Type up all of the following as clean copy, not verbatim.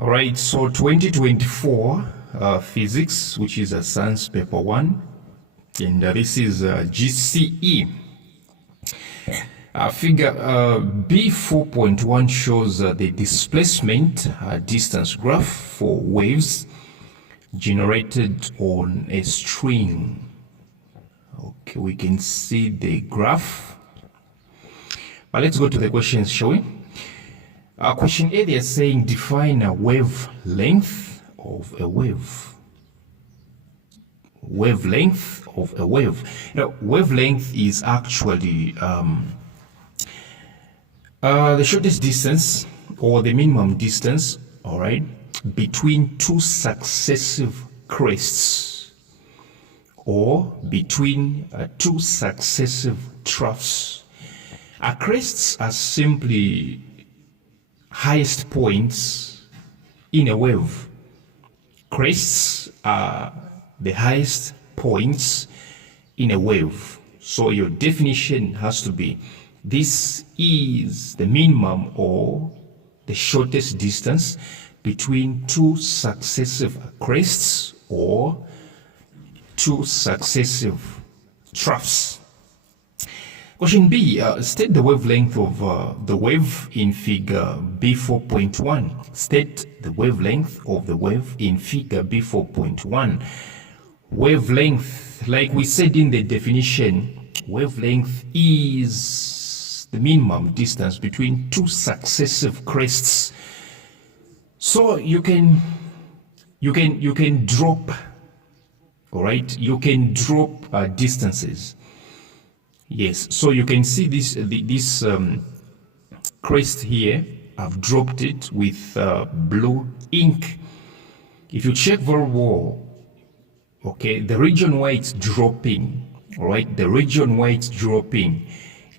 All right, so 2024 physics, which is a science paper 1, and this is GCE. Figure B4.1 shows the displacement distance graph for waves generated on a string. Okay, we can see the graph. But let's go to the questions, shall we? Question A, they are saying define a wavelength of a wave. Wavelength of a wave. Now, wavelength is actually the shortest distance or the minimum distance, all right, between two successive crests or between two successive troughs. Crests are simply highest points in a wave. Crests are the highest points in a wave. So your definition has to be, this is the minimum or the shortest distance between two successive crests or two successive troughs. Question B, state the wavelength of the wave in figure B4.1. State the wavelength of the wave in figure B4.1. Wavelength, like we said in the definition, wavelength is the minimum distance between two successive crests. So you can drop, all right? You can drop distances. Yes, so you can see this crest here. I've dropped it with blue ink. If you check very well, okay, the region where it's dropping, all right, the region where it's dropping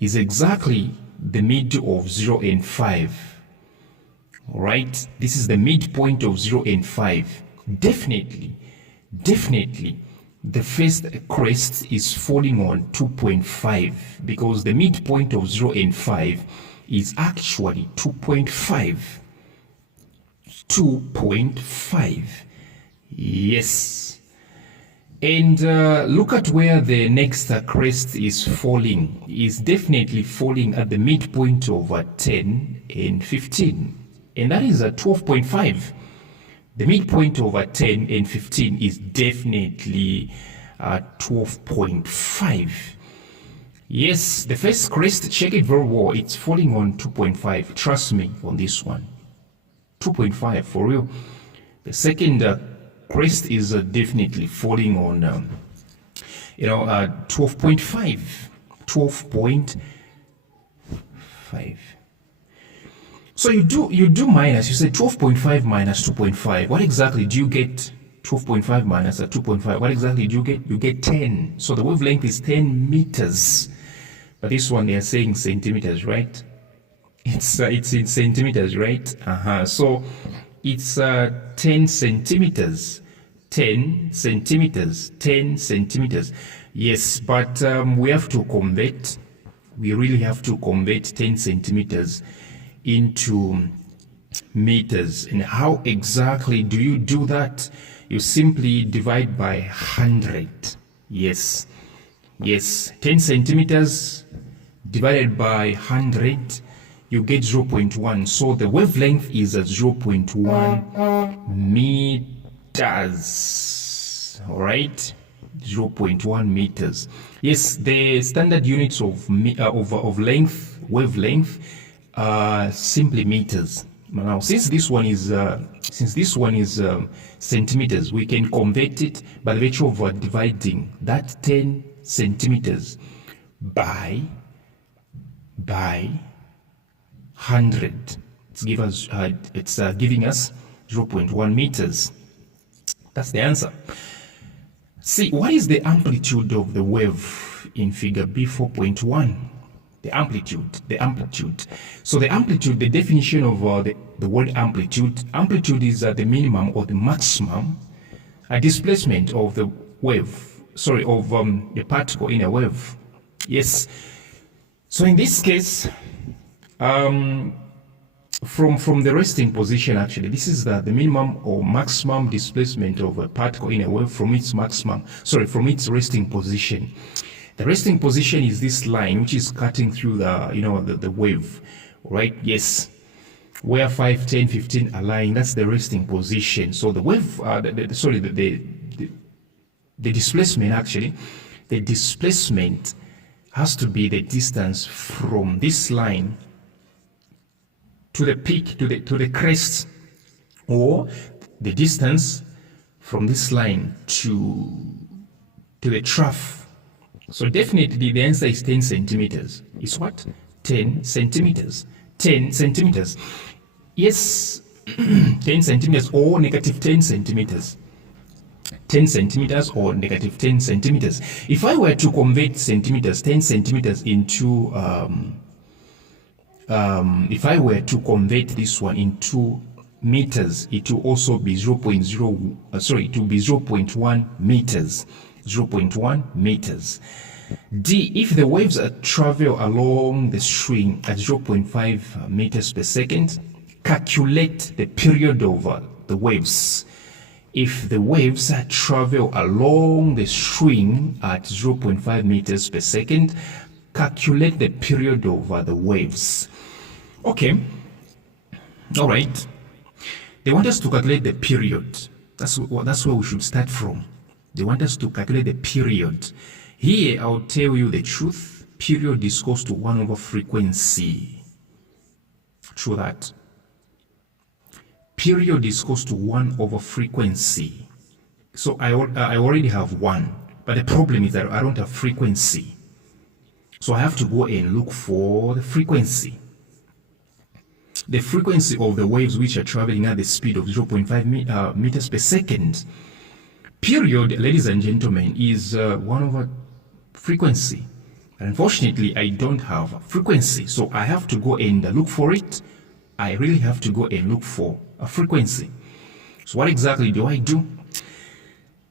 is exactly the middle of 0 and 5. All right, this is the midpoint of 0 and 5. Definitely. The first crest is falling on 2.5 because the midpoint of 0 and 5 is actually 2.5. 2.5. Yes. And look at where the next crest is falling. It's definitely falling at the midpoint of 10 and 15. And that is 12.5. The midpoint over 10 and 15 is definitely 12.5. Yes, the first crest, check it very well. It's falling on 2.5. Trust me on this one. 2.5 for real. The second crest is definitely falling on, 12.5. 12.5. So you do minus, you say 12.5 minus 2.5. What exactly do you get? 12.5 minus 2.5. What exactly do you get? You get 10. So the wavelength is 10 meters. But this one they are saying centimeters, right? It's in centimeters, right? So it's 10 centimeters. 10 centimeters. 10 centimeters. Yes, but we have to convert. We really have to convert 10 centimeters into meters. And how exactly do you do that? You simply divide by 100. Yes, 10 centimeters divided by 100, you get 0.1. So the wavelength is at 0.1 meters. All right, 0.1 meters. Yes, the standard units of length, wavelength, simply meters. Now, since this one is centimeters, we can convert it by the virtue of dividing that 10 centimeters by 100. It's giving us 0.1 meters. That's the answer. See, what is the amplitude of the wave in figure B4.1? The amplitude. So the amplitude, the definition of the word amplitude is the minimum or the maximum displacement of the wave, of the particle in a wave. Yes. So in this case, from the resting position, actually, this is the minimum or maximum displacement of a particle in a wave from its from its resting position. The resting position is this line which is cutting through the wave, right? Yes, where 5, 10, 15 are lying, that's the resting position. So the wave, the displacement, actually, the displacement has to be the distance from this line to the peak, to the crest, or the distance from this line to the trough. So definitely the answer is 10 centimeters. It's what? 10 centimeters. 10 centimeters. Yes, 10 centimeters or negative 10 centimeters. 10 centimeters or negative 10 centimeters. If I were to convert centimeters, 10 centimeters into if I were to convert this one into meters, it will also be 0.1 meters. 0.1 meters. D, if the waves travel along the string at 0.5 meters per second, calculate the period of the waves. If the waves travel along the string at 0.5 meters per second, calculate the period of the waves. Okay, all right. They want us to calculate the period. That's where we should start from. They want us to calculate the period. Here, I'll tell you the truth. Period is equals to 1 over frequency. True that. Period is equals to 1 over frequency. So I already have 1, but the problem is that I don't have frequency. So I have to go and look for the frequency. The frequency of the waves which are traveling at the speed of 0.5 meters per second. Period, ladies and gentlemen, is 1 over frequency. Unfortunately, I don't have frequency, so I have to go and look for it. I really have to go and look for a frequency. So what exactly do I do?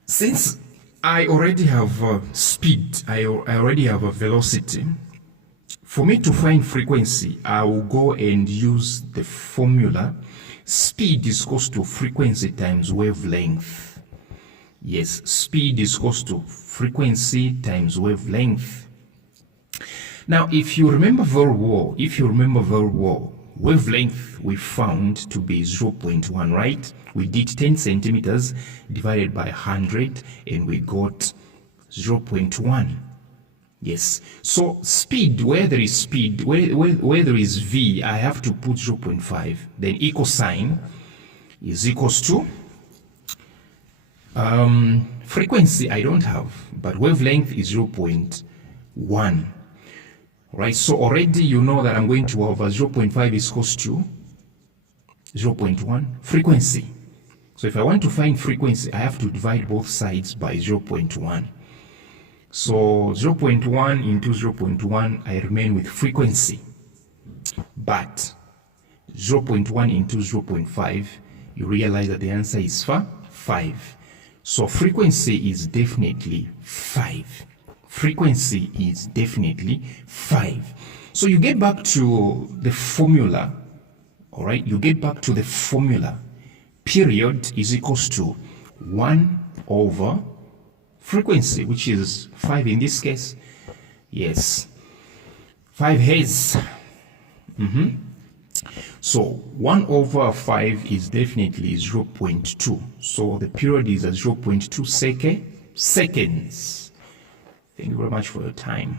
Since I already have speed, I already have a velocity, for me to find frequency, I will go and use the formula. Speed is equals to frequency times wavelength. Yes, speed is equals to frequency times wavelength. Now, if you remember very well, wavelength we found to be 0.1, right? We did 10 centimeters divided by 100 and we got 0.1. Yes, so speed, where there is speed, where there is V, I have to put 0.5. Then equal sign is equals to frequency I don't have, but wavelength is 0.1. Right, so already you know that I'm going to have a 0.5 is equals to 0.1 frequency. So if I want to find frequency, I have to divide both sides by 0.1. So 0.1 into 0.1, I remain with frequency. But 0.1 into 0.5, you realize that the answer is 5. So frequency is definitely 5. Frequency is definitely 5. So you get back to the formula, all right? You get back to the formula. Period is equals to 1 over frequency, which is 5 in this case. Yes, 5 hertz. So 1 over 5 is definitely 0.2. So the period is at 0.2 seconds. Thank you very much for your time.